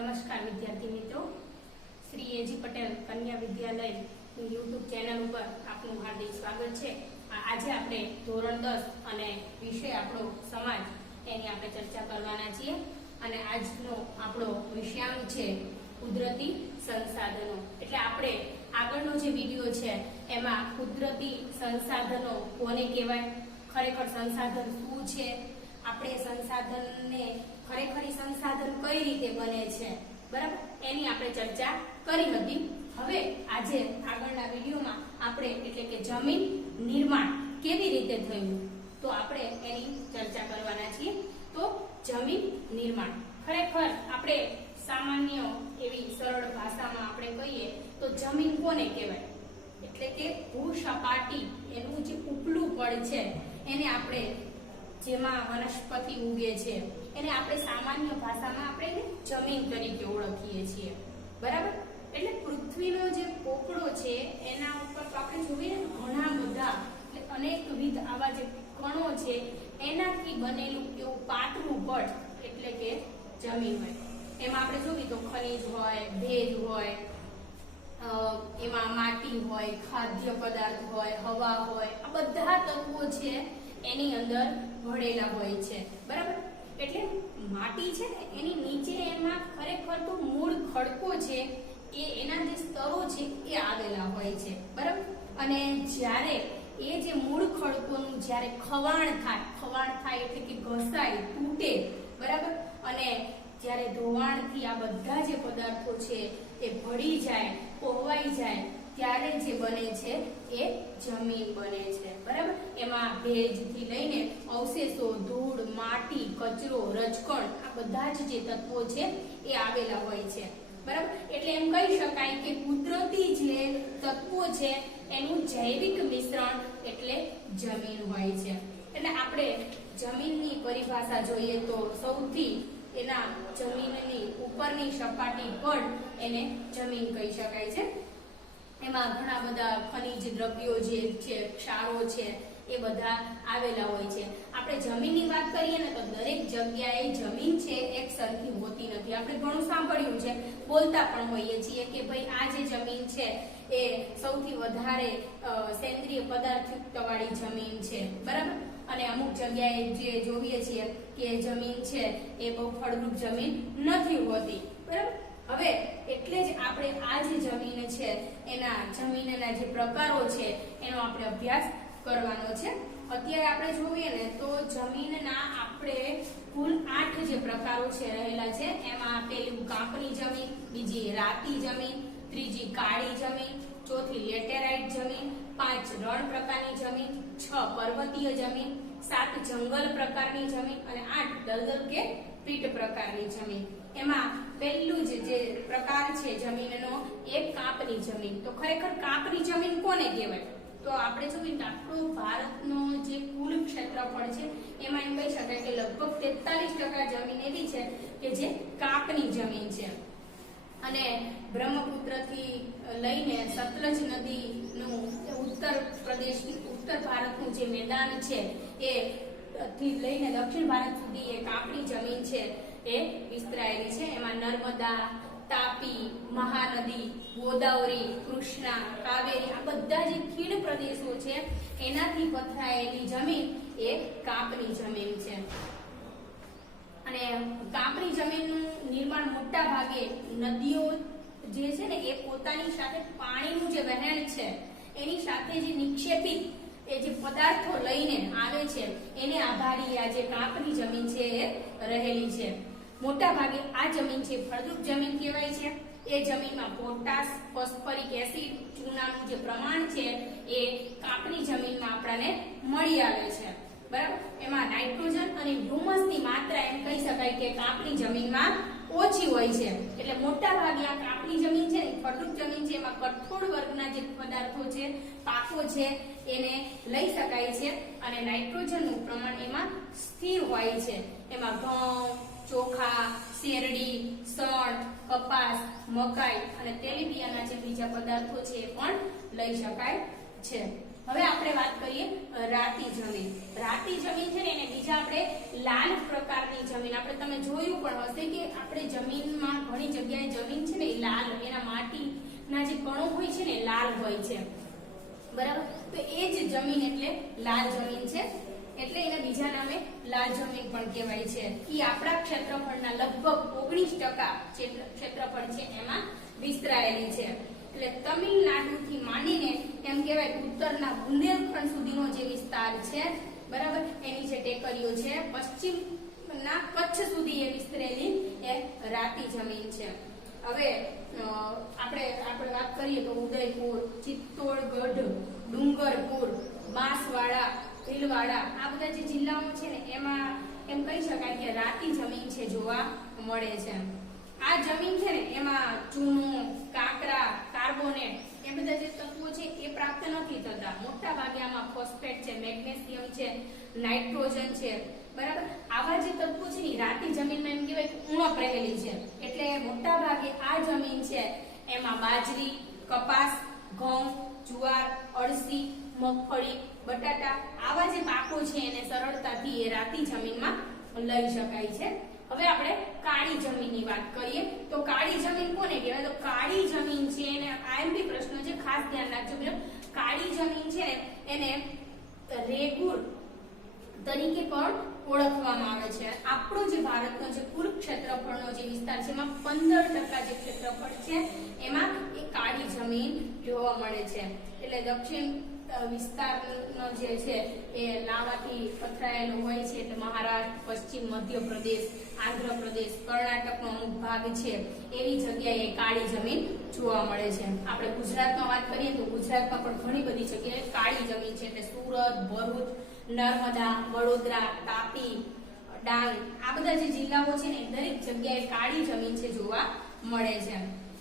નમસ્કાર વિદ્યાર્થી મિત્રો, શ્રી એજી પટેલ કન્યા વિદ્યાલય યુટ્યુબ ચેનલ ઉપર આપનું હાર્દિક સ્વાગત છે। આજે આપણે ધોરણ 10 અને વિષય આપણો સમાજ એની આપણે ચર્ચા કરવાના છીએ અને આજનો આપણો વિષયાંક છે કુદરતી સંસાધનો। એટલે આપણે આગળનો જે વિડિયો છે એમાં કુદરતી સંસાધનો કોને કહેવાય, ખરેખર સંસાધન શું છે, આપણે સંસાધનને ખરેખરી સંસાધન કઈ રીતે બને છે, બરાબર, એની આપણે ચર્ચા કરી હતી। હવે આજે આગળના વિડિયોમાં આપણે એટલે કે જમીન નિર્માણ કેવી રીતે થયું તો આપણે એની ચર્ચા કરવાના છીએ। તો જમીન નિર્માણ ખરેખર આપણે સામાન્ય એવી સરળ ભાષામાં આપણે કહીએ તો જમીન કોને કહેવાય, એટલે કે ભૂસપાટી એનું જે ઉપલું પડ છે એને આપણે જેમાં વનસ્પતિ ઉગે છે એને આપણે સામાન્ય ભાષામાં આપણે જમીન તરીકે ઓળખીએ છીએ, બરાબર। એટલે પૃથ્વીનો જે પોપડો છે એના ઉપર તો આપણે જોઈએ ઘણા બધા એટલે અનેકવિધ આવા જે કણો છે એનાથી બનેલું એવું પાતળું પડ એટલે કે જમીન હોય। એમાં આપણે જોઈએ તો ખનિજ હોય, ભેજ હોય, એમાં માટી હોય, ખાદ્ય પદાર્થ હોય, હવા હોય, આ બધા તત્વો છે એની અંદર ભળેલા હોય છે, બરાબર। એટલે માટી છે ને એની નીચે એમાં ખરેખર તો મૂળ ખડકો છે એ એના જે સ્તરો છે એ આવેલા હોય છે, બરાબર। અને જ્યારે એ જે મૂળ ખડકોનું જ્યારે ખવાણ થાય એટલે કે ઘસાય, તૂટે, બરાબર, અને જ્યારે ધોવાણથી આ બધા જે પદાર્થો છે એ ભળી જાય, પોહવાઈ જાય ત્યારે જે બને છે એ જમીન બને છે, બરાબર। એમાં ભેજથી લઈને અવશેષો, ધૂળ, માટી, કચરો, રજકણ આ બધા જ જે તત્વો છે એ આવેલા હોય છે, બરાબર। એટલે એમ કહી શકાય કે કુદરતી જે તત્વો છે એનું જૈવિક મિશ્રણ એટલે જમીન હોય છે। એટલે આપણે જમીનની પરિભાષા જોઈએ તો સૌથી એના જમીનની ઉપરની સપાટી પર એને જમીન કહી શકાય છે। એમાં ઘણા બધા ખનિજ દ્રવ્યો જે છે, ક્ષારો છે એ બધા આવેલા હોય છે। આપણે જમીનની વાત કરીએ ને તો દરેક જગ્યાએ જમીન છે એક સરખી હોતી નથી। આપણે ઘણું સાંભળ્યું છે, બોલતા પણ હોઈએ છીએ કે ભાઈ આ જે જમીન છે એ સૌથી વધારે સેન્દ્રિય પદાર્થયુક્ત વાળી જમીન છે, બરાબર। અને અમુક જગ્યાએ જે જોઈએ છીએ કે જમીન છે એ બહુ ફળદ્રુપ જમીન નથી હોતી, બરાબર। હવે એટલે જ આપણે આ જે જમીન છે એના જમીનના જે પ્રકારો છે એનો આપણે અભ્યાસ કરવાનો છે। અત્યારે આપણે જોઈએ ને તો જમીનના આપણે કુલ 8 જે પ્રકારો છે રહેલા છે। એમાં પહેલું કાંપની જમીન, બીજી રાતી જમીન, ત્રીજી કાળી જમીન, ચોથી લેટેરાઇટ જમીન, 5 રણ પ્રકારની જમીન, 6 પર્વતીય જમીન, 7 જંગલ પ્રકારની જમીન અને 8 દલદલ કે પીટ પ્રકારની જમીન। એમાં પહેલું જે પ્રકાર છે જમીનનો એ કાંપની જમીન। તો ખરેખર કાંપની જમીન કોને કહેવાય તો આપણે જોઈએ કે આપણો ભારતનો જે કુલ ક્ષેત્રફળ છે એમાં એમ કહી શકાય કે લગભગ 43% જમીન એવી છે કે જે કાંપની જમીન છે। અને બ્રહ્મપુત્રથી લઈને સતલજ નદીનું ઉત્તર ભારતનું જે મેદાન છે એ થી લઈને દક્ષિણ ભારત સુધી એ કાંપની જમીન છે એ વિસ્તરાયેલી છે। એમાં નર્મદા, તાપી, મહાનદી, ગોદાવરી, કૃષ્ણા, કાવેરી આ બધા જે ખીણ પ્રદેશો છે એનાથી પથરાયેલી જમીન એ કાંપની જમીન છે। અને કાંપની જમીનનું નિર્માણ મોટા ભાગે નદીઓ જે છે ને એ પોતાની સાથે પાણીનું જે વહેણ છે એની સાથે જે નિક્ષેપિત એ જે પદાર્થો લઈને આવે છે એને આધારી આ જે કાંપની જમીન છે એ રહેલી છે। મોટા ભાગે આ જમીન છે ફળદ્રુપ જમીન કહેવાય છે। એ જમીનમાં પોટાશ, ફોસ્ફરિક એસિડ, ચૂનાનું જે પ્રમાણ છે એ કાંપની જમીનમાં આપણને મળી આવે છે, બરાબર। એમાં નાઇટ્રોજન અને હ્યુમસની માત્રા એમ કહી શકાય કે કાંપની જમીનમાં ઓછી હોય છે। એટલે મોટા ભાગે આ કાંપની જમીન છે ને ફળદ્રુપ જમીન છે એમાં કઠોળ વર્ગના જે પદાર્થો છે, પાકો છે એને લઈ શકાય છે અને નાઇટ્રોજનનું પ્રમાણ એમાં સ્થિર હોય છે। એમાં ઘઉં, ચોખા, શેરડી, સણ, કપાસ, મકાઈ અને તેલીબિયાના જે બીજા પદાર્થો છે એ પણ લઈ શકાય છે। હવે આપણે વાત કરીએ રાતી જમીન. રાતી જમીન છે ને એને બીજા આપણે લાલ પ્રકારની જમીન, આપણે તમે જોયું પણ હશે કે આપણે જમીનમાં ઘણી જગ્યાએ જમીન છે ને એ લાલ, એના માટીના જે કણો હોય છે ને લાલ હોય છે, બરાબર. તો એ જ જમીન એટલે લાલ જમીન છે, એટલે એને બીજા નામે લાલ જમીન પણ કહેવાય છે. એ આપણા ક્ષેત્રફળના લગભગ 19% ક્ષેત્રફળ છે એમાં વિસ્તરાયેલી છે. એટલે તમિલનાડુથી માંડીને એમ કહેવાય ઉત્તરના બુંદેલખંડ સુધીનો જે વિસ્તાર છે, બરાબર, એની જે ટેકરીઓ છે, પશ્ચિમના કચ્છ સુધી એ વિસ્તરેલી એ રાતી જમીન છે. હવે આપણે વાત કરીએ તો ઉદયપુર, ચિત્તોડગઢ, ડુંગરપુર, બાંસવાડા, ભીલવાડા, આ બધા જે જિલ્લાઓ છે ને એમાં એમ કહી શકાય કે રાતી જમીન છે જોવા મળે છે. આ જમીન છે ને એમાં ચૂનો, કાંકરા, કાર્બોનેટ એ બધા જે તત્વો છે એ પ્રાપ્ત નથી થતા. મોટા ભાગે આમાં ફોસ્ફેટ છે, મેગ્નેશિયમ છે, નાઇટ્રોજન છે, બરાબર. આવા જે તત્વો છે ને રાતી જમીનમાં એમ કહેવાય ઉણપ રહેલી છે. એટલે મોટા ભાગે આ જમીન છે એમાં બાજરી, કપાસ, ઘઉં, જુવાર, અળસી, મગફળી, બટાટા આવા જે પાકો છે એને સરળતાથી એ રાતી જમીનમાં લઈ શકાય છે. હવે આપણે કાળી જમીનની વાત કરીએ તો કાળી જમીન કોને કહેવાય? તો કાળી જમીન છે એને આઈએમપી પ્રશ્ન છે, ખાસ ધ્યાન રાખજો મિત્રો. કાળી જમીન છે એને રેગુર તરીકે પણ ઓળખવામાં આવે છે. આપણો જે ભારતનો જે કુલ ક્ષેત્રફળનો જે વિસ્તાર છે એમાં 15% જે ક્ષેત્રફળ છે એમાં એ કાળી જમીન જોવા મળે છે. એટલે દક્ષિણ વિસ્તારનો જે છે એ લાવાથી પથરાયેલો હોય છે. એટલે મહારાષ્ટ્ર, પશ્ચિમ મધ્યપ્રદેશ, આંધ્રપ્રદેશ, કર્ણાટકનો અમુક ભાગ છે એવી જગ્યાએ કાળી જમીન જોવા મળે છે. આપણે ગુજરાતમાં વાત કરીએ તો ગુજરાતમાં પણ ઘણી બધી જગ્યાએ કાળી જમીન છે. એટલે સુરત, ભરૂચ, નર્મદા, વડોદરા, તાપી, ડાંગ આ બધા જે જિલ્લાઓ છે ને દરેક જગ્યાએ કાળી જમીન છે જોવા મળે છે.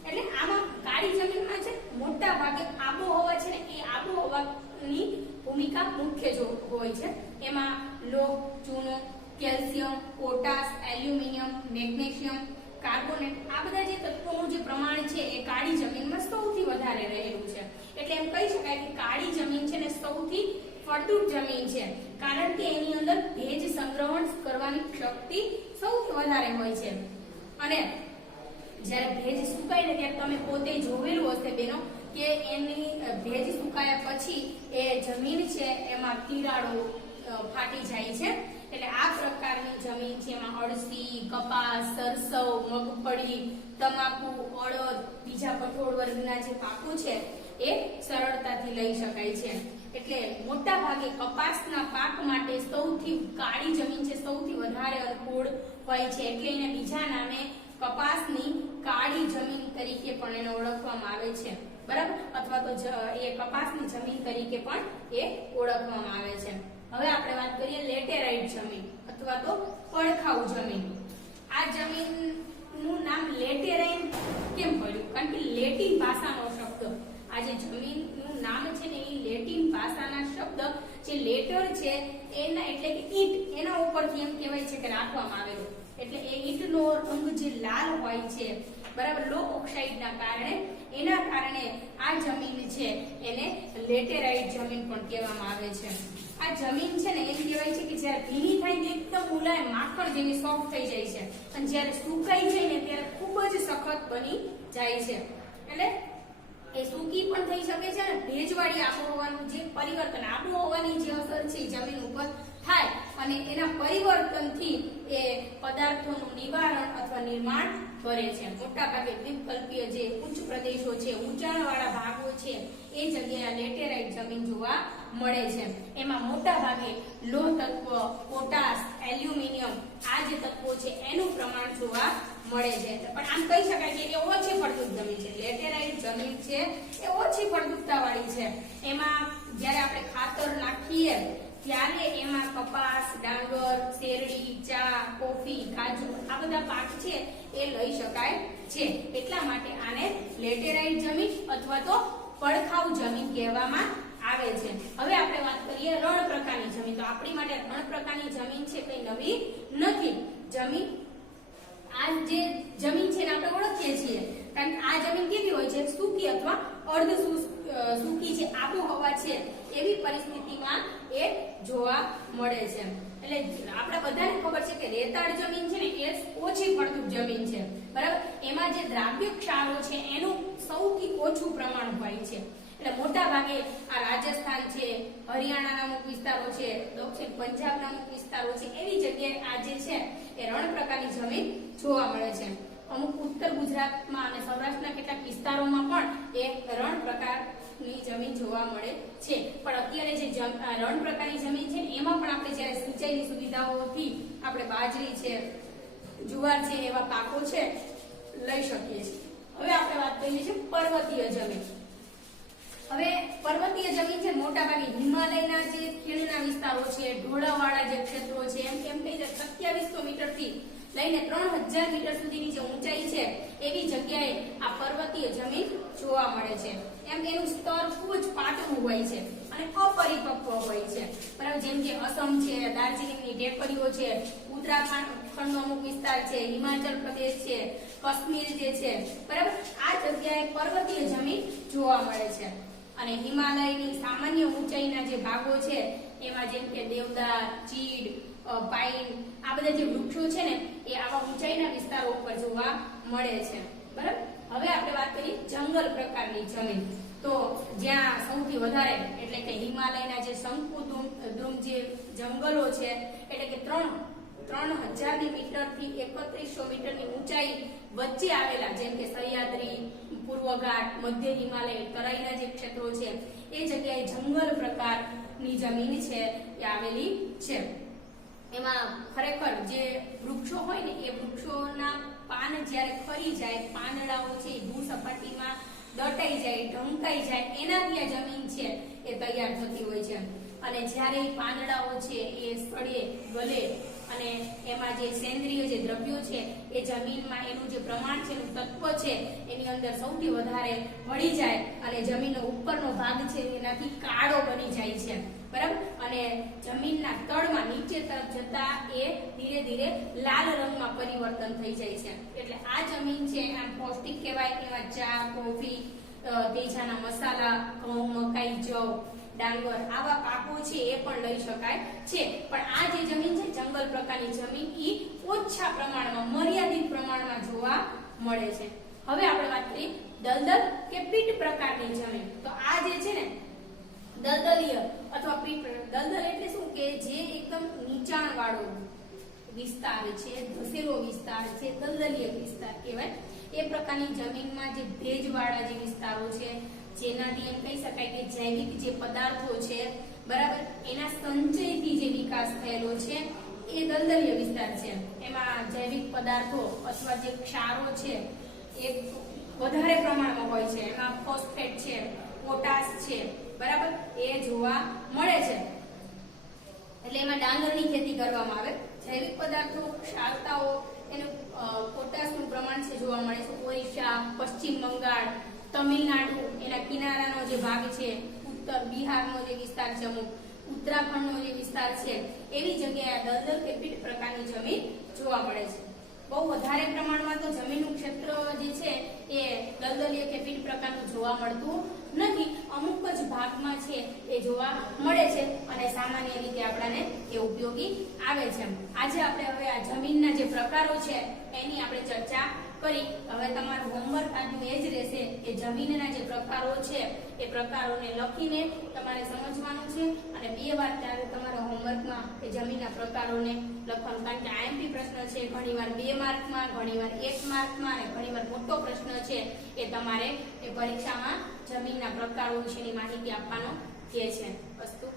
એટલે આમાં કાળી જમીનમાં છે મોટા ભાગે આબોહવા છે ને એ આબોહવાની ભૂમિકા મુખ્ય જો હોય છે. એમાં લોહ, ચૂનો, calcium, potash, aluminium, magnesium, carbonate આ બધા જે તત્વોનું જે પ્રમાણ છે એ કાળી જમીનમાં સૌથી વધારે રહેલું છે. એટલે એમ કહી શકાય કે કાળી જમીન છે ને સૌથી ફળદ્રુપ જમીન છે, કારણ કે એની અંદર ભેજ સંગ્રહણ કરવાની શક્તિ સૌથી વધારે હોય છે. અને જ્યારે ભેજ સુકાય ને ત્યારે તમે પોતે જોવેલું હશે બેનો કે એની ભેજ સુકાયા પછી એ જમીન છે એમાં તિરાડો ફાટી જાય છે. એટલે આ પ્રકારની જમીન છે એમાં અળસી, કપાસ, સરસવ, મગફળી, તમાકુ, અડદ, બીજા કઠોળ વર્ગના જે પાકો છે એ સરળતાથી લઈ શકાય છે. એટલે મોટા ભાગે કપાસના પાક માટે સૌથી કાળી જમીન છે સૌથી વધારે અનુકૂળ હોય છે. એટલે એને બીજા નામે કપાસની કાળી જમીન તરીકે પણ એને ઓળખવામાં આવે છે, બરાબર, અથવા તો એ કપાસની જમીન તરીકે પણ એ ઓળખવામાં આવે છે. હવે આપણે વાત કરીએ લેટેરાઇટ જમીન અથવા તો પડખાઉ જમીન. આ જમીનનું નામ લેટેરાઇટ કેમ પડ્યું? કારણ કે લેટિન ભાષાનો શબ્દ આ જે જમીનનું નામ છે ને એ લેટિન ભાષાના શબ્દ જે લેટર છે એના એટલે કે ઈંટ એના ઉપરથી એમ કહેવાય છે કે રાખવામાં આવેલો. એટલે એ ઈંટનો રંગ જે લાલ હોય છે, બરાબર, લો ઓક્સાઇડના કારણે એના કારણે આ જમીન છે એને લેટેરાઇટ જમીન પણ કહેવામાં આવે છે. આ જમીન છે ને એમ કહેવાય છે કે જ્યારે ભીની થાય તો એકદમ મુલાયમ માખણ જેવી સોફ્ટ થઈ જાય છે અને જ્યારે સુકાઈ જાય ને ત્યારે ખૂબ જ સખત બની જાય છે. એટલે એ સૂકી પણ થઈ શકે છે અને ભેજવાળી આબોહવાનું જે પરિવર્તન, આબોહવાની જે અસર છે જમીન ઉપર થાય અને એના પરિવર્તનથી એ પદાર્થોનું નિવારણ અથવા નિર્માણ કરે છે. મોટાભાગે દ્વીપકલ્પીય જે ઉચ્ચ પ્રદેશો છે, ઊંચાણવાળા ભાગો છે એ જગ્યાએ લેટેરાઇટ જમીન જોવા મળે છે. એમાં મોટા ભાગે લોહ તત્વ, પોટાશ, એલ્યુમિનિયમ આ જે તત્વો છે એનું પ્રમાણ જોવા મળે છે. પણ આમ કહી શકાય કે એ ઓછી ફળદ્રુપ જમીન છે. લેટેરાઇટ જમીન છે એ ઓછી ફળદ્રુપતા વાળી છે. એમાં જ્યારે આપણે ખાતર નાખીએ ત્યારે એમાં કપાસ, ડાંગર, શેરડી, ચા, કોફી, કાજુ આ બધા પાક છે એ લઈ શકાય છે. એટલા માટે આને લેટેરાઇટ જમીન અથવા તો પડખાઉ જમીન કહેવામાં આવે છે. હવે આપણે વાત કરીએ રણ પ્રકારની જમીન. તો આપણી માટે રણ પ્રકારની જમીન છે કઈ નવી નથી. જમીન આ જે જમીન છે એને આપણે ઓળખીએ છીએ કારણ કે આ જમીન કેવી હોય છે? સૂકી અથવા સૂકી જે આબોહવા છે એવી પરિસ્થિતિમાં એ જોવા મળે છે. એટલે આપણે બધાને ખબર છે કે રેતાળ જમીન છે ને એ ઓછી ફળદ્રુપ જમીન છે, બરાબર. એમાં જે દ્રાવ્ય ક્ષારો છે એનું સૌથી ઓછું પ્રમાણ હોય છે. એટલે મોટા ભાગે આ રાજસ્થાન છે, હરિયાણાના અમુક વિસ્તારો છે, દક્ષિણ પંજાબના અમુક વિસ્તારો છે, એવી જગ્યાએ આ જે છે એ રણ પ્રકારની જમીન જોવા મળે છે. અમુક ઉત્તર ગુજરાતમાં અને સૌરાષ્ટ્રના કેટલાક વિસ્તારોમાં પણ એ રણ પ્રકારની જમીન જોવા મળે છે. પણ અત્યારે જે રણ પ્રકારની જમીન છે એમાં પણ આપણે જ્યારે સિંચાઈની સુવિધાઓથી આપણે બાજરી છે, જુવાર છે એવા પાકો છે લઈ શકીએ છીએ. હવે આપણે વાત કરીએ છીએ પર્વતીય જમીન. હવે પર્વતીય જમીન છે મોટાભાગે હિમાલયના જે ખીણના વિસ્તારો છે, ઢોળાવવાળા જે ક્ષેત્રો છે, એમ કહી 2700 મીટર થી લઈને 3000 મીટર સુધીની જે ઊંચાઈ છે એવી જગ્યાએ આ પર્વતીય જમીન જોવા મળે છે. એમ એનું સ્તર ખૂબ જ પાતળું હોય છે અને અપરિપક્વ હોય છે, બરાબર. જેમ કે અસમ છે, દાર્જિલિંગની ટેકરીઓ છે, ઉત્તરાખંડનો અમુક વિસ્તાર છે, હિમાચલ પ્રદેશ છે, કાશ્મીર જે છે, બરાબર. આ જગ્યાએ પર્વતીય જમીન જોવા મળે છે. અને હિમાલયની સામાન્ય ઊંચાઈના જે ભાગો છે એમાં જેમ કે દેવદાર, ચીડ, પાઇન, આ બધા જે વૃક્ષો છે ને એ આવા ઊંચાઈના વિસ્તારો ઉપર જોવા મળે છે, બરાબર. હવે આપણે વાત કરીએ જંગલ પ્રકારની જમીન. તો જ્યાં સૌથી વધારે એટલે કે હિમાલયના જે શંકુદ્રુમ જે જંગલો છે એટલે કે 3000 મીટર થી 3100 મીટરની ઊંચાઈ વચ્ચે આવેલા જેમ કે સહ્યાદ્રી, પૂર્વઘાટ, મધ્ય હિમાલય, તરાઈના જે ક્ષેત્રો છે એ જગ્યાએ જંગલ પ્રકારની જમીન છે એ આવેલી છે. એમાં ખરેખર જે વૃક્ષો હોય ને એ વૃક્ષોના પાન જ્યારે ખરી જાય, પાંદડાઓ છે એ ભૂસપાટીમાં દટાઈ જાય, ઢંકાઈ જાય, એનાથી આ જમીન છે એ તૈયાર થતી હોય છે. અને જ્યારે પાંદડાઓ છે એ સડે, ગલે અને એમાં જે સેન્દ્રિય જે દ્રવ્યો છે એ જમીનમાં એનું જે પ્રમાણ છે, એનું તત્વ છે એની અંદર સૌથી વધારે ભળી જાય અને જમીનનો ઉપરનો ભાગ છે એનાથી કાળો બની જાય છે, બરાબર. અને જમીનના તળમાં નીચે તરફ જતા એ ધીરે ધીરે લાલ રંગમાં પરિવર્તન થઈ જાય છે. એટલે આ જમીન છે આમ પૌષ્ટિક કહેવાય. એમાં ચા, કોફી, તેજાના મસાલા, ઘઉં, મકાઈ, જવ, ડાંગર આવા પાકો છે એ પણ લઈ શકાય છે. પણ આ જે જમીન છે જંગલ પ્રકારની જમીન ઈ ઓછા પ્રમાણમાં, મર્યાદિત પ્રમાણમાં જોવા મળે છે. હવે આપણે વાત કરીએ દલદલ કે પીટ પ્રકારની જમીન. તો આ જે છે ને દલદલીય અથવા પીટ, દલદલ એટલે શું કે જે એકદમ નીચાણ વાળો વિસ્તાર છે, ધસેલો વિસ્તાર છે, દલદલીય વિસ્તાર કહેવાય. એ પ્રકારની જમીનમાં જે ભેજવાળા જે વિસ્તારો છે જેનાથી એમ કહી શકાય કે જૈવિક જે પદાર્થો છે, બરાબર, એના સંચયથી જે વિકાસ થયેલો છે એ દલદલીય વિસ્તાર છે. એમાં જૈવિક પદાર્થો અથવા જે ક્ષારો છે એ વધારે પ્રમાણમાં હોય છે. એમાં ફોસ્ફેટ છે, પોટાશ છે, બરાબર, એ જોવા મળે છે. એટલે એમાં ડાંગરની ખેતી કરવામાં આવે. જૈવિક પદાર્થો, ક્ષારતાઓ, એનું પોટાશનું પ્રમાણ છે જોવા મળે છે. ઓરિસ્સા, પશ્ચિમ બંગાળ, તમિલનાડુ એના કિનારાનો જે ભાગ છે, ઉત્તર બિહારનો જે વિસ્તાર છે, અમુક ઉત્તરાખંડનો જે વિસ્તાર છે એવી જગ્યાએ દલદલ કે પીટ પ્રકારની જમીન જોવા મળે છે. બહુ વધારે પ્રમાણમાં તો જમીનનું ક્ષેત્ર જે છે એ દલદલીય કે પીટ પ્રકારનું જોવા મળતું નથી. અમુક જ ભાગમાં છે એ જોવા મળે છે અને સામાન્ય રીતે આપણાને એ ઉપયોગી આવે છે. આજે આપણે હવે આ જમીનના જે પ્રકારો છે એની આપણે ચર્ચા કરી. હવે તમારું હોમવર્ક આજનું એ જ રહેશે કે જમીનના જે પ્રકારો છે એ પ્રકારોને લખીને તમારે સમજવાનું છે અને 2 વાર ત્યારે તમારા હોમવર્કમાં એ જમીનના પ્રકારોને લખવાનું. કારણ કે આઈએમપી પ્રશ્ન છે, ઘણીવાર 2 માર્કમાં, ઘણીવાર 1 માર્કમાં અને ઘણીવાર મોટો પ્રશ્ન છે એ તમારે એ પરીક્ષામાં જમીનના પ્રકારો વિશેની માહિતી આપવાનો કહે છે. વસ્તુ